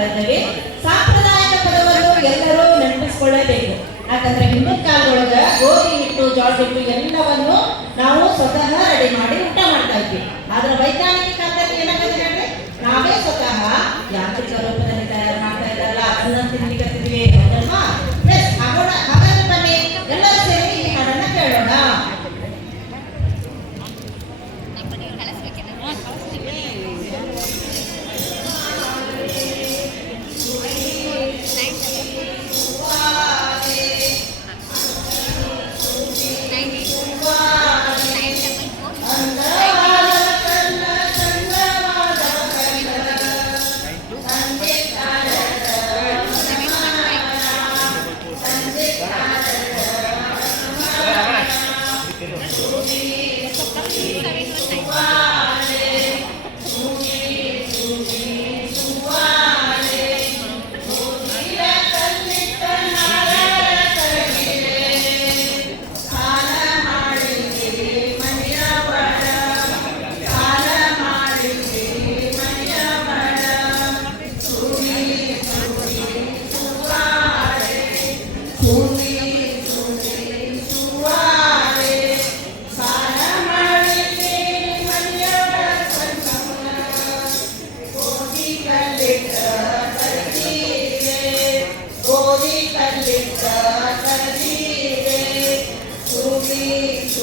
ಮಾತಾಡ್ತಾ ಇದ್ದೇವೆ ಸಾಂಪ್ರದಾಯಿಕ ಪದವನ್ನು ಎಲ್ಲರೂ ನೆನಪಿಸಿಕೊಳ್ಳಬೇಕು. ಯಾಕಂದ್ರೆ ಹಿಂದಿನ ಕಾಲದೊಳಗ ಗೋಧಿ ಹಿಟ್ಟು ಜೋಳ ಹಿಟ್ಟು ಎಲ್ಲವನ್ನು ನಾವು ಸ್ವತಃ ರೆಡಿ ಮಾಡಿ ಊಟ ಮಾಡ್ತಾ ಇದ್ವಿ. ಆದ್ರೆ ವೈಜ್ಞಾನಿಕ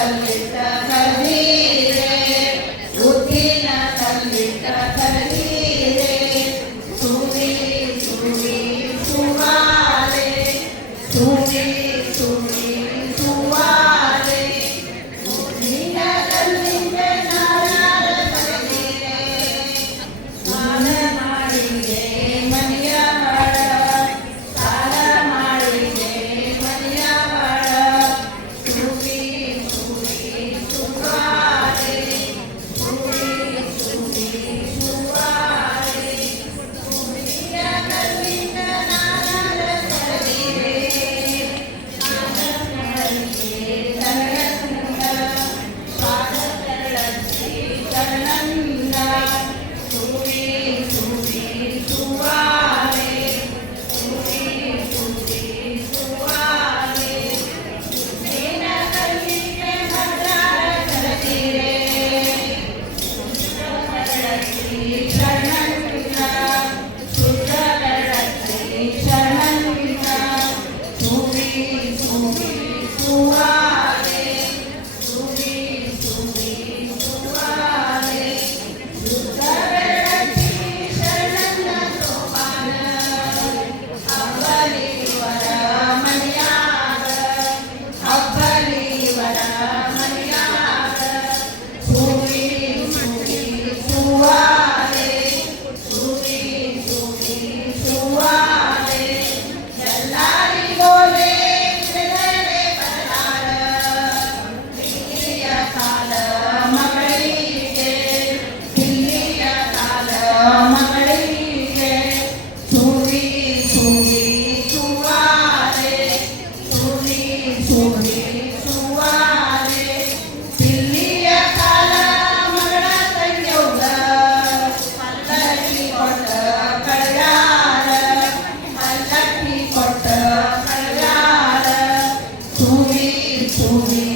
Salve, story.